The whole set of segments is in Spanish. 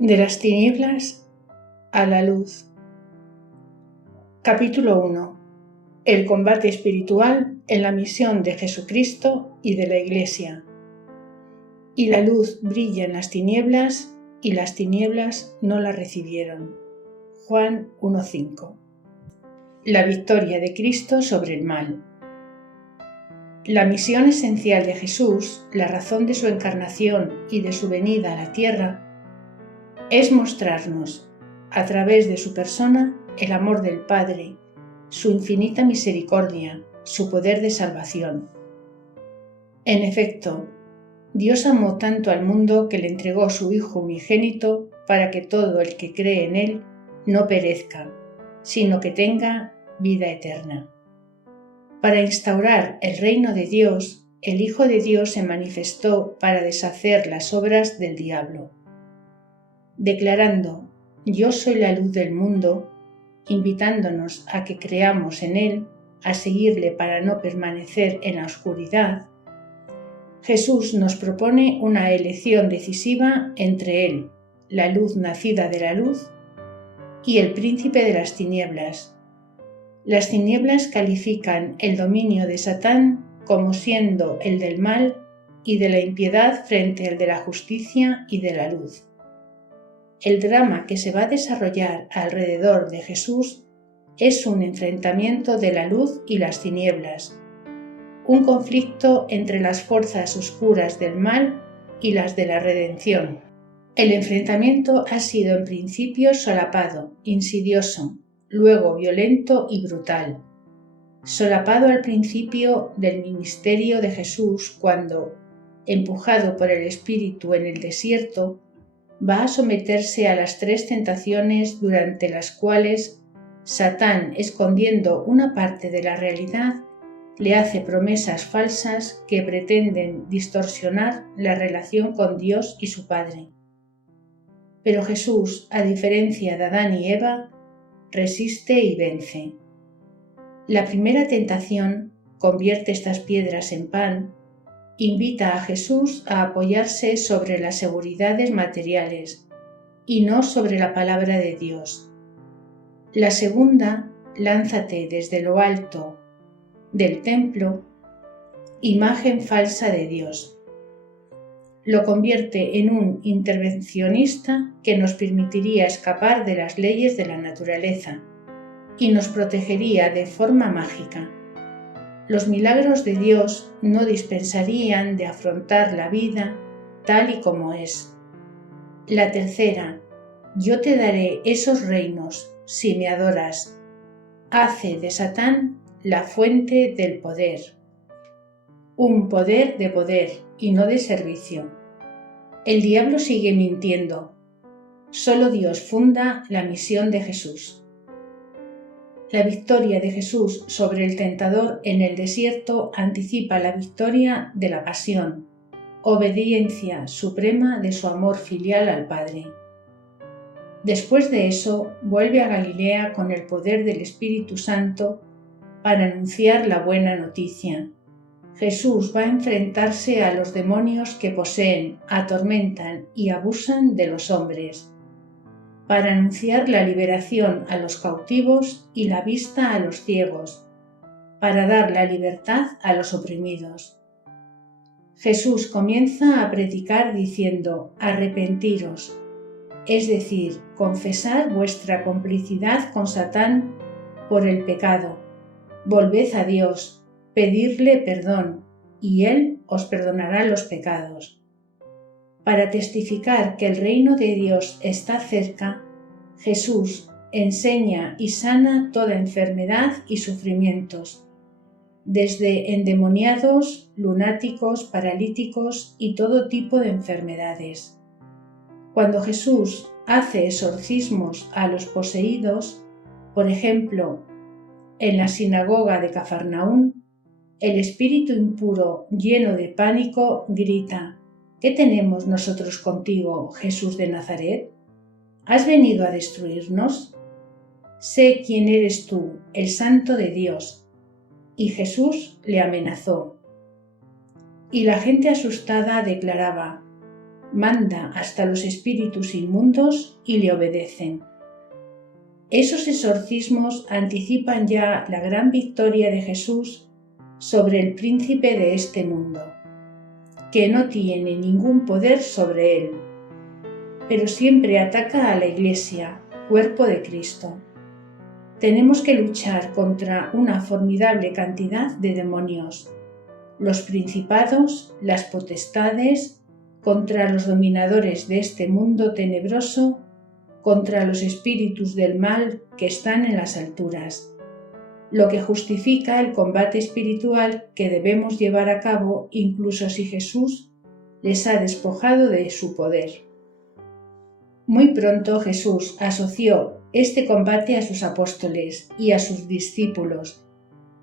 De las tinieblas a la luz. Capítulo 1. El combate espiritual en la misión de Jesucristo y de la Iglesia. Y la luz brilla en las tinieblas, y las tinieblas no la recibieron. Juan 1:5. La victoria de Cristo sobre el mal. La misión esencial de Jesús, la razón de su encarnación y de su venida a la tierra, es mostrarnos, a través de su persona, el amor del Padre, su infinita misericordia, su poder de salvación. En efecto, Dios amó tanto al mundo que le entregó su Hijo unigénito para que todo el que cree en Él no perezca, sino que tenga vida eterna. Para instaurar el reino de Dios, el Hijo de Dios se manifestó para deshacer las obras del diablo. Declarando: «Yo soy la luz del mundo», invitándonos a que creamos en Él, a seguirle para no permanecer en la oscuridad, Jesús nos propone una elección decisiva entre Él, la luz nacida de la luz, y el príncipe de las tinieblas. Las tinieblas califican el dominio de Satán como siendo el del mal y de la impiedad frente al de la justicia y de la luz. El drama que se va a desarrollar alrededor de Jesús es un enfrentamiento de la luz y las tinieblas, un conflicto entre las fuerzas oscuras del mal y las de la redención. El enfrentamiento ha sido en principio solapado, insidioso, luego violento y brutal. Solapado al principio del ministerio de Jesús cuando, empujado por el Espíritu en el desierto, va a someterse a las 3 tentaciones durante las cuales Satán, escondiendo una parte de la realidad, le hace promesas falsas que pretenden distorsionar la relación con Dios y su Padre. Pero Jesús, a diferencia de Adán y Eva, resiste y vence. La primera tentación convierte estas piedras en pan, invita a Jesús a apoyarse sobre las seguridades materiales y no sobre la palabra de Dios. La segunda, lánzate desde lo alto del templo, imagen falsa de Dios. Lo convierte en un intervencionista que nos permitiría escapar de las leyes de la naturaleza y nos protegería de forma mágica. Los milagros de Dios no dispensarían de afrontar la vida tal y como es. La tercera, yo te daré esos reinos si me adoras, hace de Satán la fuente del poder. Un poder de poder y no de servicio. El diablo sigue mintiendo. Solo Dios funda la misión de Jesús. La victoria de Jesús sobre el tentador en el desierto anticipa la victoria de la pasión, obediencia suprema de su amor filial al Padre. Después de eso, vuelve a Galilea con el poder del Espíritu Santo para anunciar la buena noticia. Jesús va a enfrentarse a los demonios que poseen, atormentan y abusan de los hombres, para anunciar la liberación a los cautivos y la vista a los ciegos, para dar la libertad a los oprimidos. Jesús comienza a predicar diciendo: arrepentiros, es decir, confesar vuestra complicidad con Satán por el pecado, volved a Dios, pedirle perdón, y Él os perdonará los pecados. Para testificar que el reino de Dios está cerca, Jesús enseña y sana toda enfermedad y sufrimientos, desde endemoniados, lunáticos, paralíticos y todo tipo de enfermedades. Cuando Jesús hace exorcismos a los poseídos, por ejemplo, en la sinagoga de Cafarnaún, el espíritu impuro, lleno de pánico, grita: ¿qué tenemos nosotros contigo, Jesús de Nazaret? ¿Has venido a destruirnos? Sé quién eres tú, el Santo de Dios. Y Jesús le amenazó. Y la gente asustada declaraba: manda hasta los espíritus inmundos y le obedecen. Esos exorcismos anticipan ya la gran victoria de Jesús sobre el príncipe de este mundo, que no tiene ningún poder sobre él, pero siempre ataca a la Iglesia, cuerpo de Cristo. Tenemos que luchar contra una formidable cantidad de demonios, los principados, las potestades, contra los dominadores de este mundo tenebroso, contra los espíritus del mal que están en las alturas, lo que justifica el combate espiritual que debemos llevar a cabo incluso si Jesús les ha despojado de su poder. Muy pronto Jesús asoció este combate a sus apóstoles y a sus discípulos,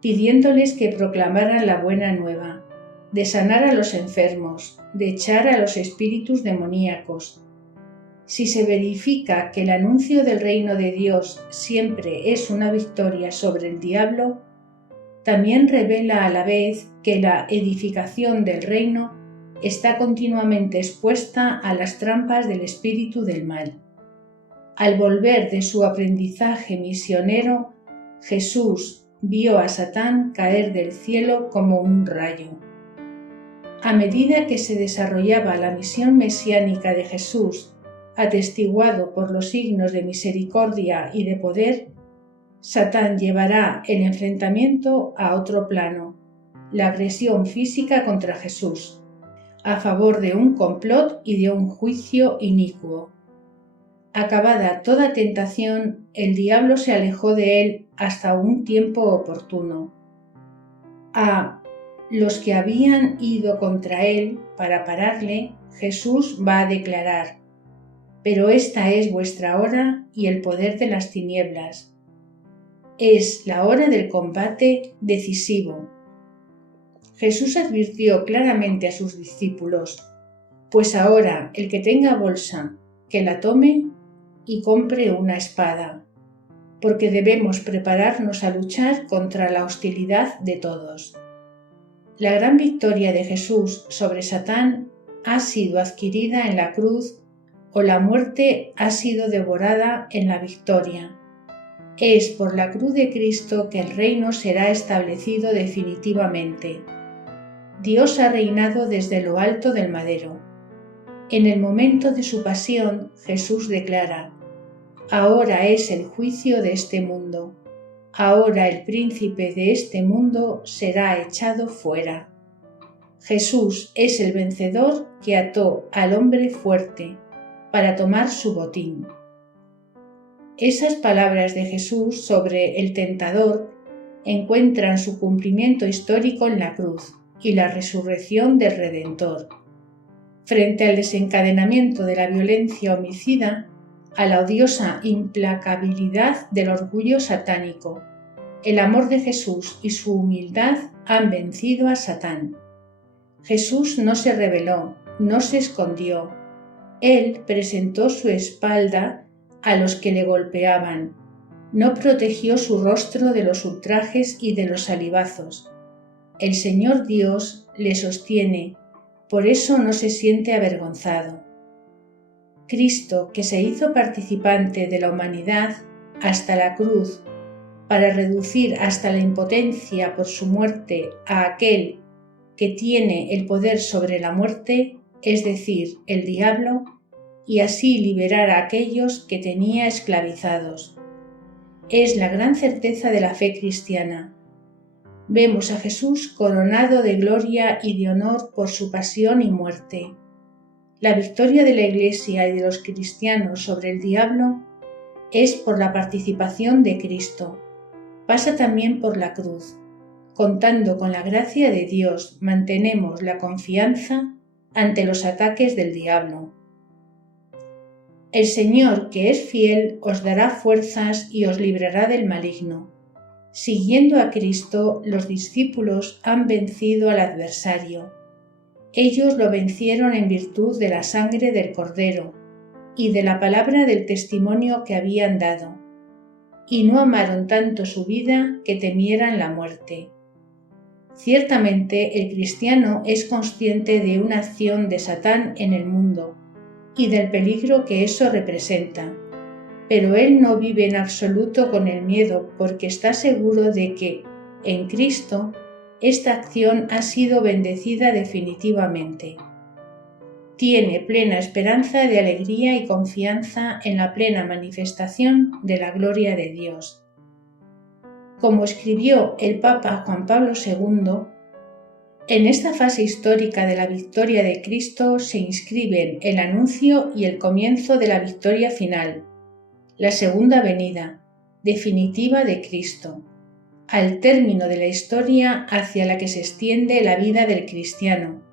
pidiéndoles que proclamaran la buena nueva, de sanar a los enfermos, de echar a los espíritus demoníacos. Si se verifica que el anuncio del reino de Dios siempre es una victoria sobre el diablo, también revela a la vez que la edificación del reino está continuamente expuesta a las trampas del espíritu del mal. Al volver de su aprendizaje misionero, Jesús vio a Satán caer del cielo como un rayo. A medida que se desarrollaba la misión mesiánica de Jesús, atestiguado por los signos de misericordia y de poder, Satán llevará el enfrentamiento a otro plano, la agresión física contra Jesús, a favor de un complot y de un juicio inicuo. Acabada toda tentación, el diablo se alejó de él hasta un tiempo oportuno. A los que habían ido contra él para pararle, Jesús va a declarar: «Pero esta es vuestra hora y el poder de las tinieblas». Es la hora del combate decisivo. Jesús advirtió claramente a sus discípulos: «Pues ahora el que tenga bolsa, que la tome y compre una espada, porque debemos prepararnos a luchar contra la hostilidad de todos». La gran victoria de Jesús sobre Satán ha sido adquirida en la cruz, o la muerte ha sido devorada en la victoria. Es por la cruz de Cristo que el reino será establecido definitivamente. Dios ha reinado desde lo alto del madero. En el momento de su pasión, Jesús declara: «Ahora es el juicio de este mundo. Ahora el príncipe de este mundo será echado fuera». Jesús es el vencedor que ató al hombre fuerte para tomar su botín. Esas palabras de Jesús sobre el tentador encuentran su cumplimiento histórico en la cruz y la resurrección del Redentor. Frente al desencadenamiento de la violencia homicida, a la odiosa implacabilidad del orgullo satánico, el amor de Jesús y su humildad han vencido a Satán. Jesús no se rebeló, no se escondió. Él presentó su espalda a los que le golpeaban, no protegió su rostro de los ultrajes y de los salivazos. El Señor Dios le sostiene, por eso no se siente avergonzado. Cristo, que se hizo participante de la humanidad hasta la cruz, para reducir hasta la impotencia por su muerte a aquel que tiene el poder sobre la muerte, es decir, el diablo, y así liberar a aquellos que tenía esclavizados. Es la gran certeza de la fe cristiana. Vemos a Jesús coronado de gloria y de honor por su pasión y muerte. La victoria de la Iglesia y de los cristianos sobre el diablo es por la participación de Cristo. Pasa también por la cruz. Contando con la gracia de Dios, mantenemos la confianza ante los ataques del diablo. El Señor, que es fiel, os dará fuerzas y os librará del maligno. Siguiendo a Cristo, los discípulos han vencido al adversario. Ellos lo vencieron en virtud de la sangre del Cordero y de la palabra del testimonio que habían dado, y no amaron tanto su vida que temieran la muerte. Ciertamente el cristiano es consciente de una acción de Satán en el mundo y del peligro que eso representa, pero él no vive en absoluto con el miedo porque está seguro de que, en Cristo, esta acción ha sido bendecida definitivamente. Tiene plena esperanza de alegría y confianza en la plena manifestación de la gloria de Dios. Como escribió el Papa Juan Pablo II, en esta fase histórica de la victoria de Cristo se inscriben el anuncio y el comienzo de la victoria final, la segunda venida, definitiva de Cristo, al término de la historia hacia la que se extiende la vida del cristiano.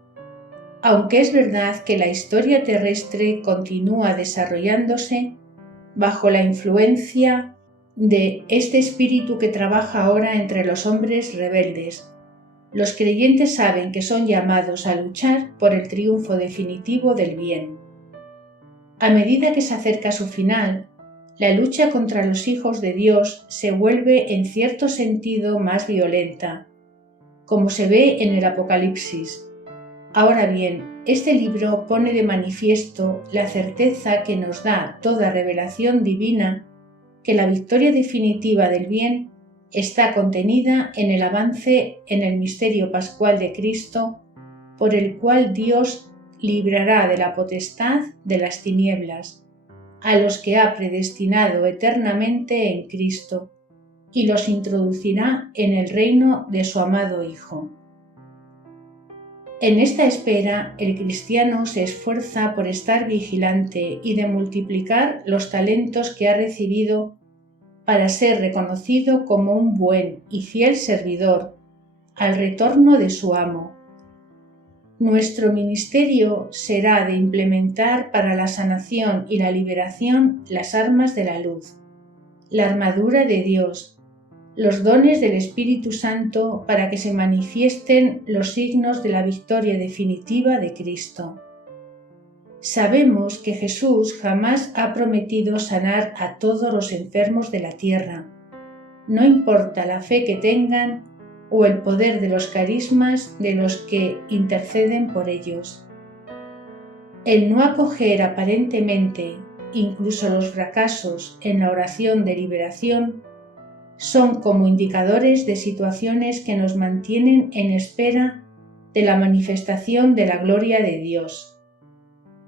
Aunque es verdad que la historia terrestre continúa desarrollándose bajo la influencia de este espíritu que trabaja ahora entre los hombres rebeldes, los creyentes saben que son llamados a luchar por el triunfo definitivo del bien. A medida que se acerca su final, la lucha contra los hijos de Dios se vuelve en cierto sentido más violenta, como se ve en el Apocalipsis. Ahora bien, este libro pone de manifiesto la certeza que nos da toda revelación divina que la victoria definitiva del bien está contenida en el avance en el misterio pascual de Cristo, por el cual Dios librará de la potestad de las tinieblas a los que ha predestinado eternamente en Cristo y los introducirá en el reino de su amado Hijo. En esta espera, el cristiano se esfuerza por estar vigilante y de multiplicar los talentos que ha recibido para ser reconocido como un buen y fiel servidor al retorno de su amo. Nuestro ministerio será de implementar para la sanación y la liberación las armas de la luz, la armadura de Dios, los dones del Espíritu Santo para que se manifiesten los signos de la victoria definitiva de Cristo. Sabemos que Jesús jamás ha prometido sanar a todos los enfermos de la tierra, no importa la fe que tengan o el poder de los carismas de los que interceden por ellos. El no acoger aparentemente incluso los fracasos en la oración de liberación son como indicadores de situaciones que nos mantienen en espera de la manifestación de la gloria de Dios.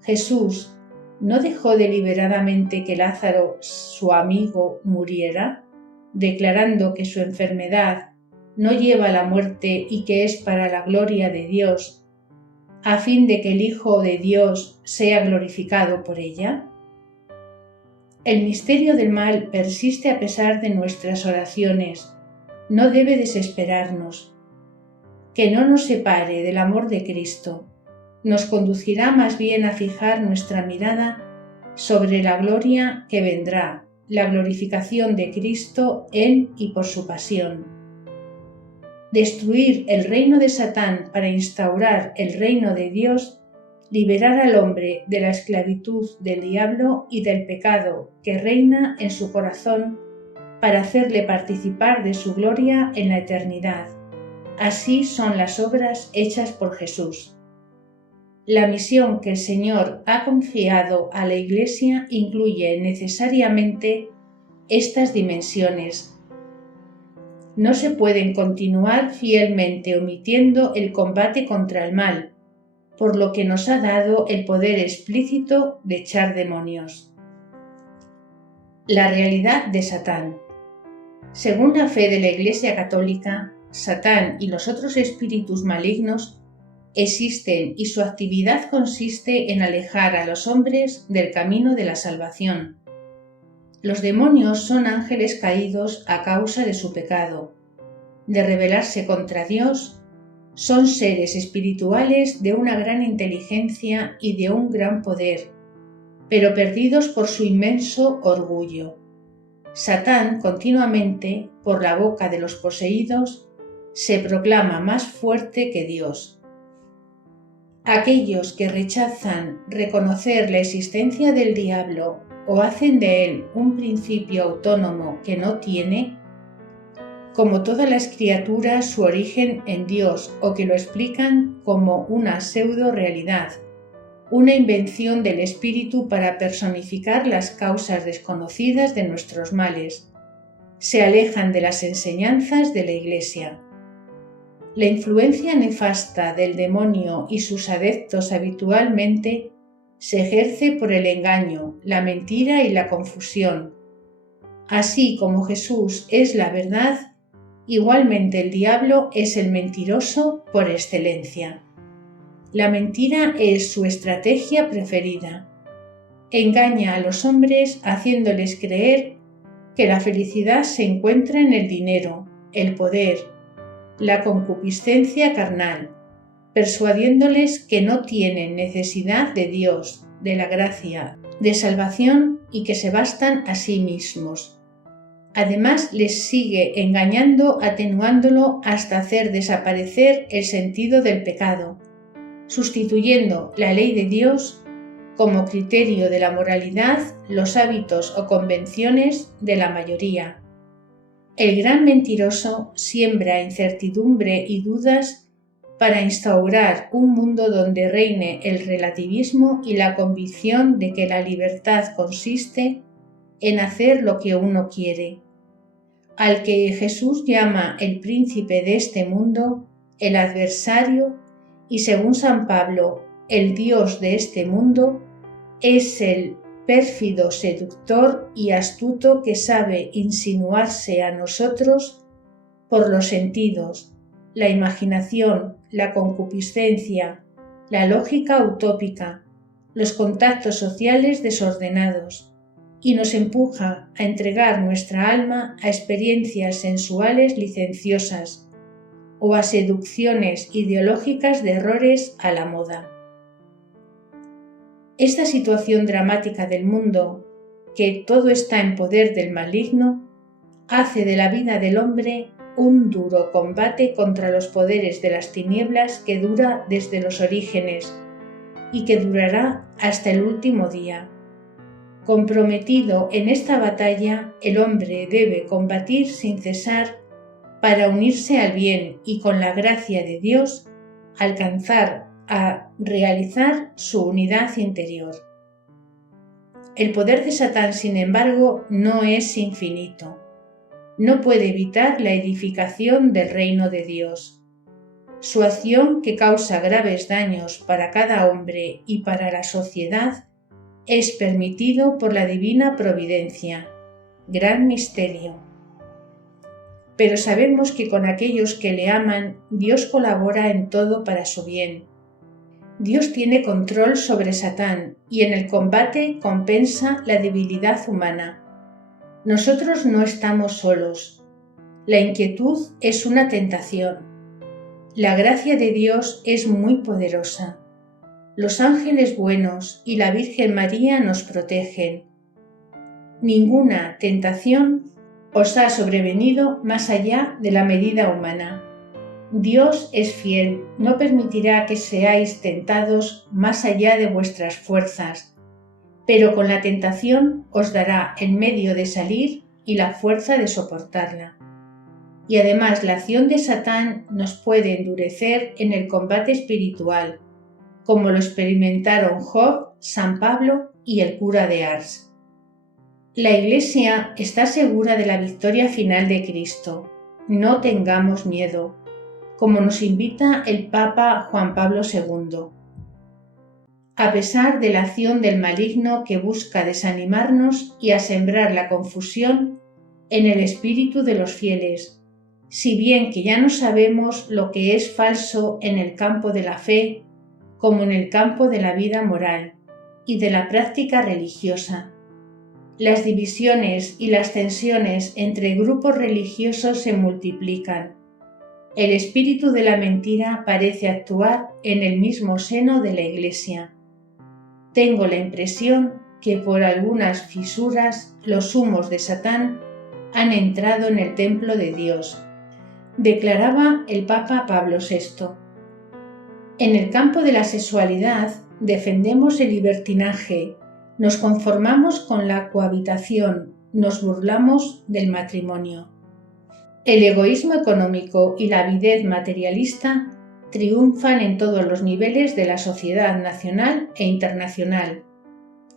Jesús no dejó deliberadamente que Lázaro, su amigo, muriera, declarando que su enfermedad no lleva a la muerte y que es para la gloria de Dios, a fin de que el Hijo de Dios sea glorificado por ella. El misterio del mal persiste a pesar de nuestras oraciones, no debe desesperarnos. Que no nos separe del amor de Cristo, nos conducirá más bien a fijar nuestra mirada sobre la gloria que vendrá, la glorificación de Cristo en y por su pasión. Destruir el reino de Satán para instaurar el reino de Dios, liberar al hombre de la esclavitud del diablo y del pecado que reina en su corazón para hacerle participar de su gloria en la eternidad. Así son las obras hechas por Jesús. La misión que el Señor ha confiado a la Iglesia incluye necesariamente estas dimensiones. No se pueden continuar fielmente omitiendo el combate contra el mal, por lo que nos ha dado el poder explícito de echar demonios. La realidad de Satán. Según la fe de la Iglesia Católica, Satán y los otros espíritus malignos existen y su actividad consiste en alejar a los hombres del camino de la salvación. Los demonios son ángeles caídos a causa de su pecado, de rebelarse contra Dios. Son seres espirituales de una gran inteligencia y de un gran poder, pero perdidos por su inmenso orgullo. Satán continuamente, por la boca de los poseídos, se proclama más fuerte que Dios. Aquellos que rechazan reconocer la existencia del diablo o hacen de él un principio autónomo que no tiene, como todas las criaturas, su origen en Dios, o que lo explican como una pseudo-realidad, una invención del espíritu para personificar las causas desconocidas de nuestros males. Se alejan de las enseñanzas de la Iglesia. La influencia nefasta del demonio y sus adeptos habitualmente se ejerce por el engaño, la mentira y la confusión. Así como Jesús es la verdad, igualmente el diablo es el mentiroso por excelencia. La mentira es su estrategia preferida. Engaña a los hombres haciéndoles creer que la felicidad se encuentra en el dinero, el poder, la concupiscencia carnal, persuadiéndoles que no tienen necesidad de Dios, de la gracia, de salvación y que se bastan a sí mismos. Además, les sigue engañando, atenuándolo hasta hacer desaparecer el sentido del pecado, sustituyendo la ley de Dios como criterio de la moralidad, los hábitos o convenciones de la mayoría. El gran mentiroso siembra incertidumbre y dudas para instaurar un mundo donde reine el relativismo y la convicción de que la libertad consiste en hacer lo que uno quiere. Al que Jesús llama el príncipe de este mundo, el adversario, y según San Pablo, el Dios de este mundo, es el pérfido seductor y astuto que sabe insinuarse a nosotros por los sentidos, la imaginación, la concupiscencia, la lógica utópica, los contactos sociales desordenados, y nos empuja a entregar nuestra alma a experiencias sensuales licenciosas o a seducciones ideológicas de errores a la moda. Esta situación dramática del mundo, que todo está en poder del maligno, hace de la vida del hombre un duro combate contra los poderes de las tinieblas que dura desde los orígenes y que durará hasta el último día. Comprometido en esta batalla, el hombre debe combatir sin cesar para unirse al bien y con la gracia de Dios alcanzar a realizar su unidad interior. El poder de Satán, sin embargo, no es infinito. No puede evitar la edificación del reino de Dios. Su acción, que causa graves daños para cada hombre y para la sociedad, es permitido por la divina providencia. Gran misterio. Pero sabemos que con aquellos que le aman, Dios colabora en todo para su bien. Dios tiene control sobre Satán y en el combate compensa la debilidad humana. Nosotros no estamos solos. La inquietud es una tentación. La gracia de Dios es muy poderosa. Los ángeles buenos y la Virgen María nos protegen. Ninguna tentación os ha sobrevenido más allá de la medida humana. Dios es fiel, no permitirá que seáis tentados más allá de vuestras fuerzas, pero con la tentación os dará el medio de salir y la fuerza de soportarla. Y además la acción de Satán nos puede endurecer en el combate espiritual, como lo experimentaron Job, San Pablo y el cura de Ars. La Iglesia está segura de la victoria final de Cristo. No tengamos miedo, como nos invita el Papa Juan Pablo II. A pesar de la acción del maligno que busca desanimarnos y a sembrar la confusión en el espíritu de los fieles, si bien que ya no sabemos lo que es falso en el campo de la fe, como en el campo de la vida moral y de la práctica religiosa. Las divisiones y las tensiones entre grupos religiosos se multiplican. El espíritu de la mentira parece actuar en el mismo seno de la Iglesia. Tengo la impresión que por algunas fisuras los humos de Satán han entrado en el templo de Dios, declaraba el Papa Pablo VI. En el campo de la sexualidad defendemos el libertinaje, nos conformamos con la cohabitación, nos burlamos del matrimonio. El egoísmo económico y la avidez materialista triunfan en todos los niveles de la sociedad nacional e internacional.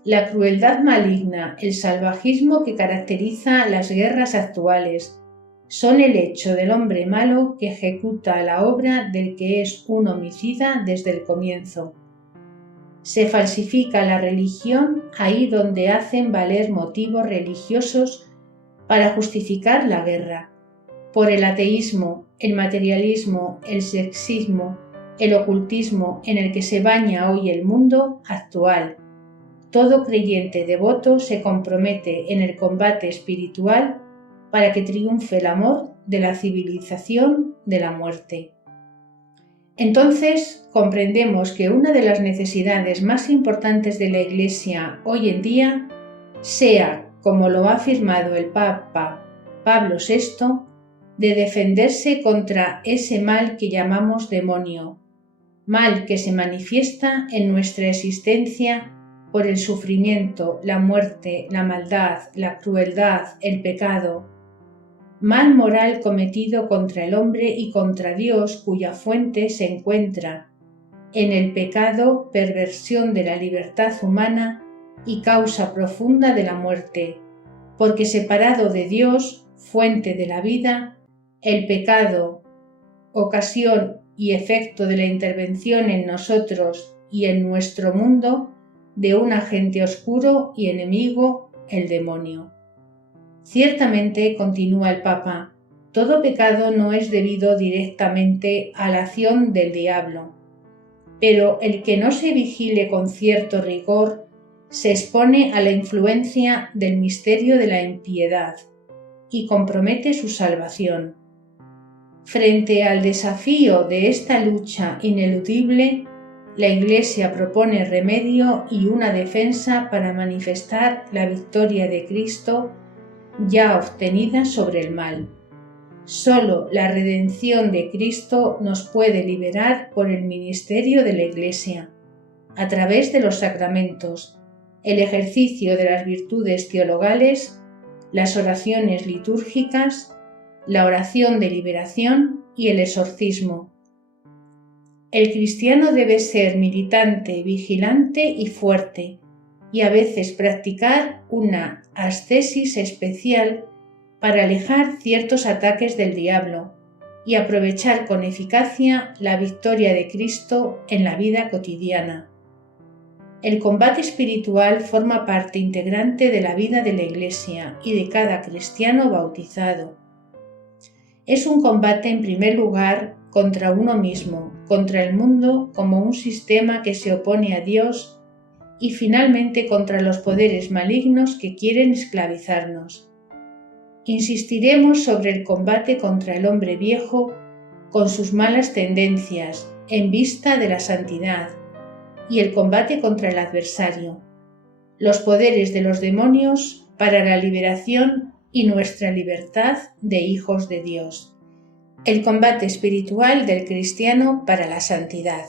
La crueldad maligna, el salvajismo que caracteriza las guerras actuales, son el hecho del hombre malo que ejecuta la obra del que es un homicida desde el comienzo. Se falsifica la religión ahí donde hacen valer motivos religiosos para justificar la guerra. Por el ateísmo, el materialismo, el sexismo, el ocultismo en el que se baña hoy el mundo actual. Todo creyente devoto se compromete en el combate espiritual para que triunfe el amor de la civilización de la muerte. Entonces comprendemos que una de las necesidades más importantes de la Iglesia hoy en día sea, como lo ha afirmado el Papa Pablo VI, de defenderse contra ese mal que llamamos demonio, mal que se manifiesta en nuestra existencia por el sufrimiento, la muerte, la maldad, la crueldad, el pecado, mal moral cometido contra el hombre y contra Dios, cuya fuente se encuentra en el pecado, perversión de la libertad humana y causa profunda de la muerte, porque separado de Dios, fuente de la vida, el pecado, ocasión y efecto de la intervención en nosotros y en nuestro mundo de un agente oscuro y enemigo, el demonio. Ciertamente, continúa el Papa, todo pecado no es debido directamente a la acción del diablo, pero el que no se vigile con cierto rigor se expone a la influencia del misterio de la impiedad y compromete su salvación. Frente al desafío de esta lucha ineludible, la Iglesia propone remedio y una defensa para manifestar la victoria de Cristo ya obtenida sobre el mal. Solo la redención de Cristo nos puede liberar por el ministerio de la Iglesia, a través de los sacramentos, el ejercicio de las virtudes teologales, las oraciones litúrgicas, la oración de liberación y el exorcismo. El cristiano debe ser militante, vigilante y fuerte, y a veces practicar una ascesis especial para alejar ciertos ataques del diablo y aprovechar con eficacia la victoria de Cristo en la vida cotidiana. El combate espiritual forma parte integrante de la vida de la Iglesia y de cada cristiano bautizado. Es un combate en primer lugar contra uno mismo, contra el mundo como un sistema que se opone a Dios y finalmente contra los poderes malignos que quieren esclavizarnos. Insistiremos sobre el combate contra el hombre viejo con sus malas tendencias en vista de la santidad y el combate contra el adversario, los poderes de los demonios para la liberación y nuestra libertad de hijos de Dios. El combate espiritual del cristiano para la santidad.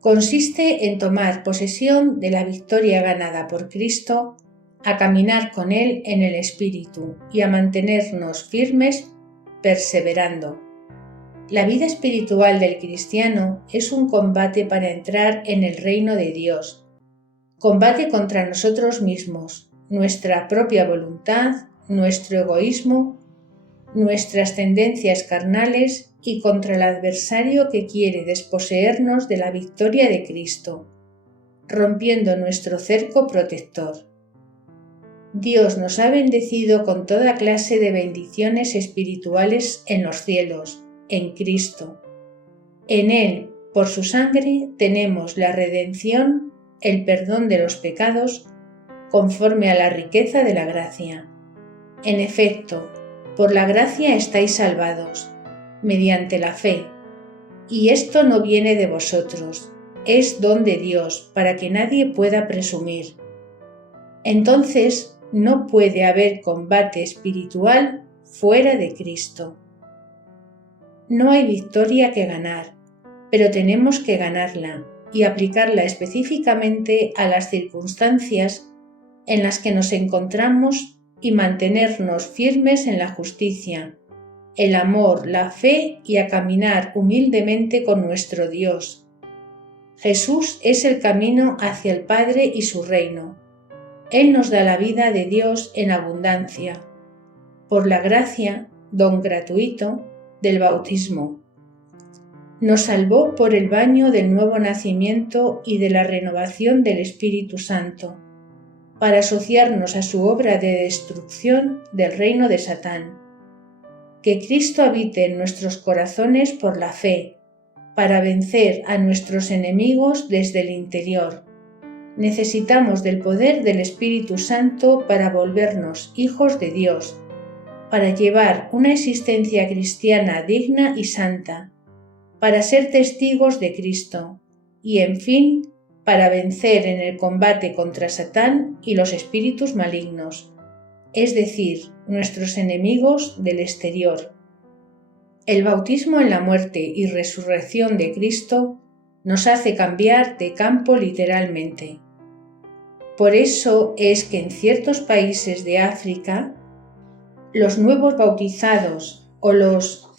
Consiste en tomar posesión de la victoria ganada por Cristo, a caminar con Él en el Espíritu y a mantenernos firmes perseverando. La vida espiritual del cristiano es un combate para entrar en el reino de Dios, combate contra nosotros mismos, nuestra propia voluntad, nuestro egoísmo, nuestras tendencias carnales y contra el adversario que quiere desposeernos de la victoria de Cristo, rompiendo nuestro cerco protector. Dios nos ha bendecido con toda clase de bendiciones espirituales en los cielos, en Cristo. En Él, por su sangre, tenemos la redención, el perdón de los pecados, conforme a la riqueza de la gracia. En efecto, por la gracia estáis salvados, mediante la fe, y esto no viene de vosotros, es don de Dios, para que nadie pueda presumir. Entonces, no puede haber combate espiritual fuera de Cristo. No hay victoria que ganar, pero tenemos que ganarla y aplicarla específicamente a las circunstancias en las que nos encontramos y mantenernos firmes en la justicia, el amor, la fe y a caminar humildemente con nuestro Dios. Jesús es el camino hacia el Padre y su reino. Él nos da la vida de Dios en abundancia, por la gracia, don gratuito, del bautismo. Nos salvó por el baño del nuevo nacimiento y de la renovación del Espíritu Santo, para asociarnos a su obra de destrucción del reino de Satán. Que Cristo habite en nuestros corazones por la fe, para vencer a nuestros enemigos desde el interior. Necesitamos del poder del Espíritu Santo para volvernos hijos de Dios, para llevar una existencia cristiana digna y santa, para ser testigos de Cristo y, en fin, para vencer en el combate contra Satán y los espíritus malignos, es decir, nuestros enemigos del exterior. El bautismo en la muerte y resurrección de Cristo nos hace cambiar de campo literalmente. Por eso es que en ciertos países de África, los nuevos bautizados o los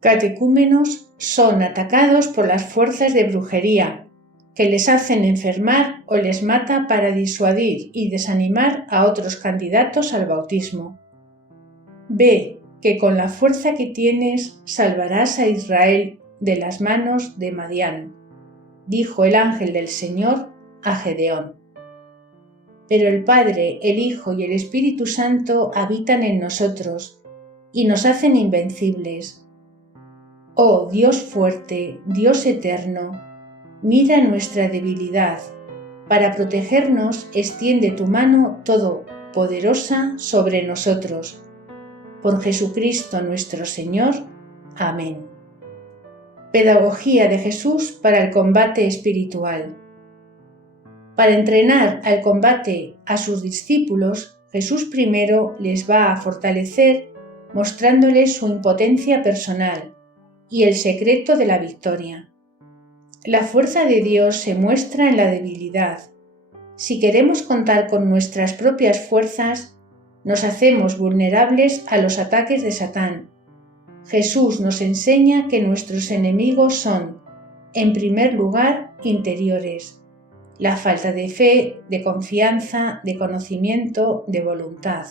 catecúmenos son atacados por las fuerzas de brujería, que les hacen enfermar o les mata para disuadir y desanimar a otros candidatos al bautismo. Ve que con la fuerza que tienes salvarás a Israel de las manos de Madián, dijo el ángel del Señor a Gedeón. Pero el Padre, el Hijo y el Espíritu Santo habitan en nosotros y nos hacen invencibles. Oh Dios fuerte, Dios eterno, mira nuestra debilidad. Para protegernos, extiende tu mano todopoderosa sobre nosotros. Por Jesucristo nuestro Señor. Amén. Pedagogía de Jesús para el combate espiritual. Para entrenar al combate a sus discípulos, Jesús primero les va a fortalecer mostrándoles su impotencia personal y el secreto de la victoria. La fuerza de Dios se muestra en la debilidad. Si queremos contar con nuestras propias fuerzas, nos hacemos vulnerables a los ataques de Satán. Jesús nos enseña que nuestros enemigos son, en primer lugar, interiores. La falta de fe, de confianza, de conocimiento, de voluntad.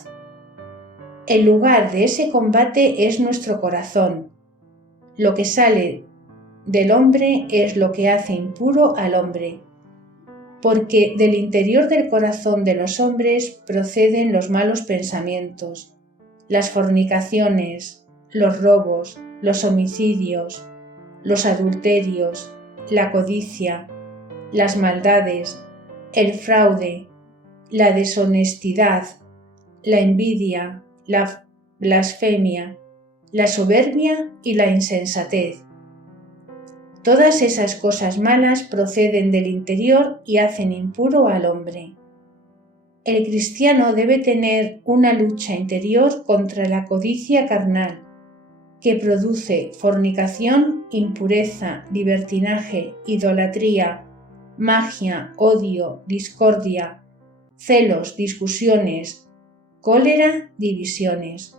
El lugar de ese combate es nuestro corazón. Lo que sale del hombre es lo que hace impuro al hombre, porque del interior del corazón de los hombres proceden los malos pensamientos, las fornicaciones, los robos, los homicidios, los adulterios, la codicia, las maldades, el fraude, la deshonestidad, la envidia, la blasfemia, la soberbia y la insensatez. Todas esas cosas malas proceden del interior y hacen impuro al hombre. El cristiano debe tener una lucha interior contra la codicia carnal, que produce fornicación, impureza, libertinaje, idolatría, magia, odio, discordia, celos, discusiones, cólera, divisiones.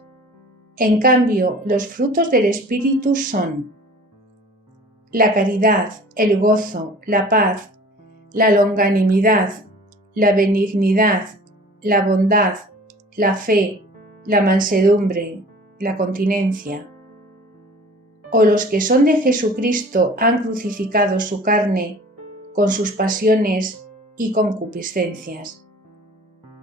En cambio, los frutos del Espíritu son la caridad, el gozo, la paz, la longanimidad, la benignidad, la bondad, la fe, la mansedumbre, la continencia. O los que son de Jesucristo han crucificado su carne con sus pasiones y concupiscencias.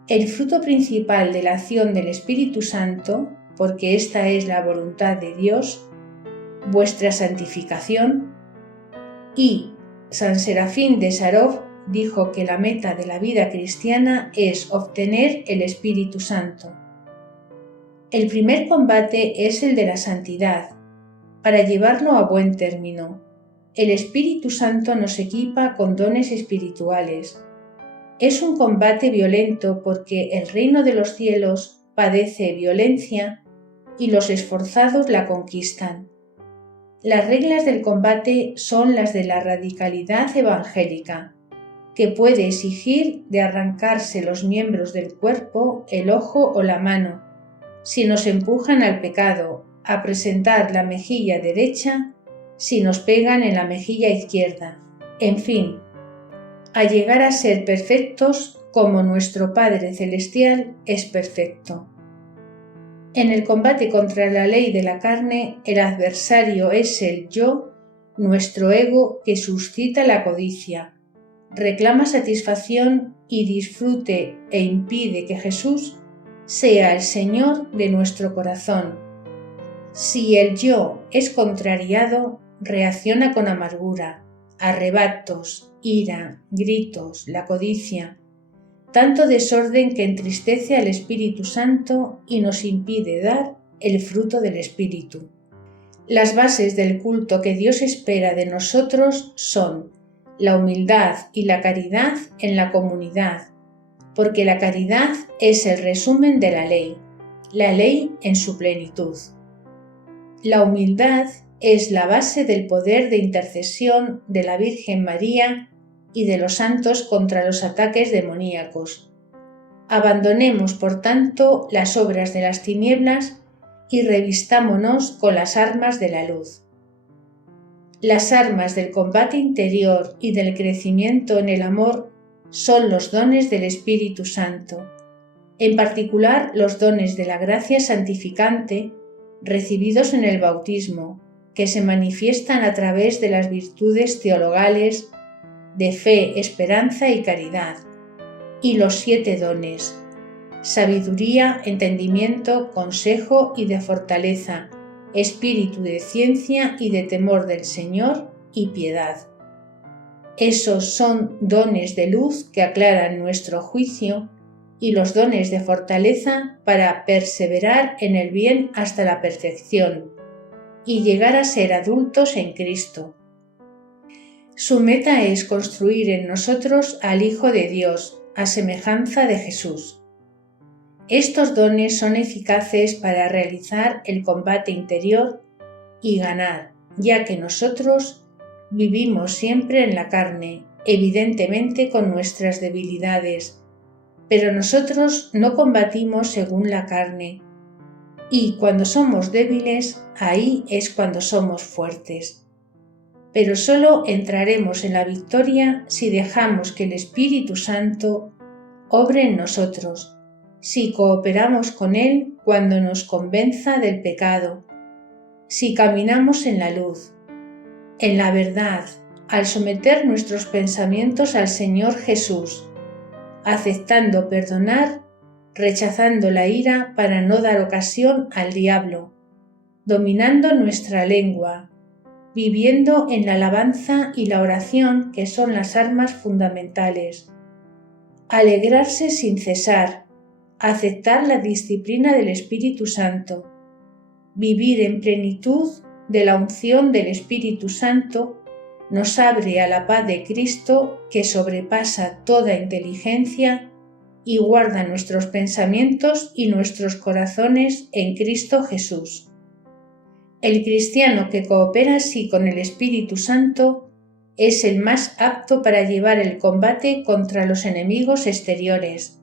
El fruto principal de la acción del Espíritu Santo, porque esta es la voluntad de Dios, vuestra santificación, y San Serafín de Sarov dijo que la meta de la vida cristiana es obtener el Espíritu Santo. El primer combate es el de la santidad, para llevarlo a buen término. El Espíritu Santo nos equipa con dones espirituales. Es un combate violento porque el reino de los cielos padece violencia y los esforzados la conquistan. Las reglas del combate son las de la radicalidad evangélica, que puede exigir de arrancarse los miembros del cuerpo, el ojo o la mano, si nos empujan al pecado, a presentar la mejilla derecha, si nos pegan en la mejilla izquierda, en fin, a llegar a ser perfectos como nuestro Padre Celestial es perfecto. En el combate contra la ley de la carne, el adversario es el yo, nuestro ego, que suscita la codicia, reclama satisfacción y disfrute e impide que Jesús sea el Señor de nuestro corazón. Si el yo es contrariado, reacciona con amargura, arrebatos, ira, gritos, la codicia, tanto desorden que entristece al Espíritu Santo y nos impide dar el fruto del Espíritu. Las bases del culto que Dios espera de nosotros son la humildad y la caridad en la comunidad, porque la caridad es el resumen de la ley en su plenitud. La humildad es la base del poder de intercesión de la Virgen María y de los santos contra los ataques demoníacos. Abandonemos, por tanto, las obras de las tinieblas y revistámonos con las armas de la luz. Las armas del combate interior y del crecimiento en el amor son los dones del Espíritu Santo, en particular los dones de la gracia santificante recibidos en el bautismo, que se manifiestan a través de las virtudes teologales de fe, esperanza y caridad, y los 7 dones: sabiduría, entendimiento, consejo y de fortaleza, espíritu de ciencia y de temor del Señor y piedad. Esos son dones de luz que aclaran nuestro juicio y los dones de fortaleza para perseverar en el bien hasta la perfección y llegar a ser adultos en Cristo. Su meta es construir en nosotros al Hijo de Dios, a semejanza de Jesús. Estos dones son eficaces para realizar el combate interior y ganar, ya que nosotros vivimos siempre en la carne, evidentemente con nuestras debilidades, pero nosotros no combatimos según la carne, y cuando somos débiles, ahí es cuando somos fuertes. Pero solo entraremos en la victoria si dejamos que el Espíritu Santo obre en nosotros, si cooperamos con Él cuando nos convenza del pecado, si caminamos en la luz, en la verdad, al someter nuestros pensamientos al Señor Jesús, aceptando perdonar, rechazando la ira para no dar ocasión al diablo, dominando nuestra lengua, viviendo en la alabanza y la oración, que son las armas fundamentales, alegrarse sin cesar, aceptar la disciplina del Espíritu Santo, vivir en plenitud de la unción del Espíritu Santo, nos abre a la paz de Cristo que sobrepasa toda inteligencia y guarda nuestros pensamientos y nuestros corazones en Cristo Jesús. El cristiano que coopera así con el Espíritu Santo es el más apto para llevar el combate contra los enemigos exteriores.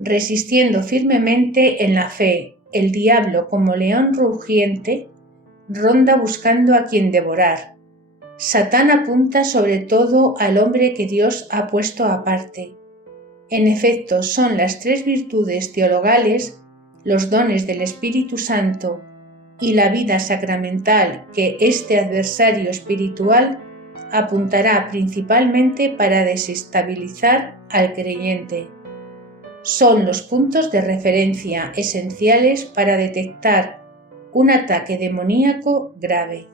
Resistiendo firmemente en la fe, el diablo, como león rugiente, ronda buscando a quien devorar. Satán apunta sobre todo al hombre que Dios ha puesto aparte. En efecto, son las 3 virtudes teologales, los dones del Espíritu Santo y la vida sacramental que este adversario espiritual apuntará principalmente para desestabilizar al creyente. Son los puntos de referencia esenciales para detectar un ataque demoníaco grave.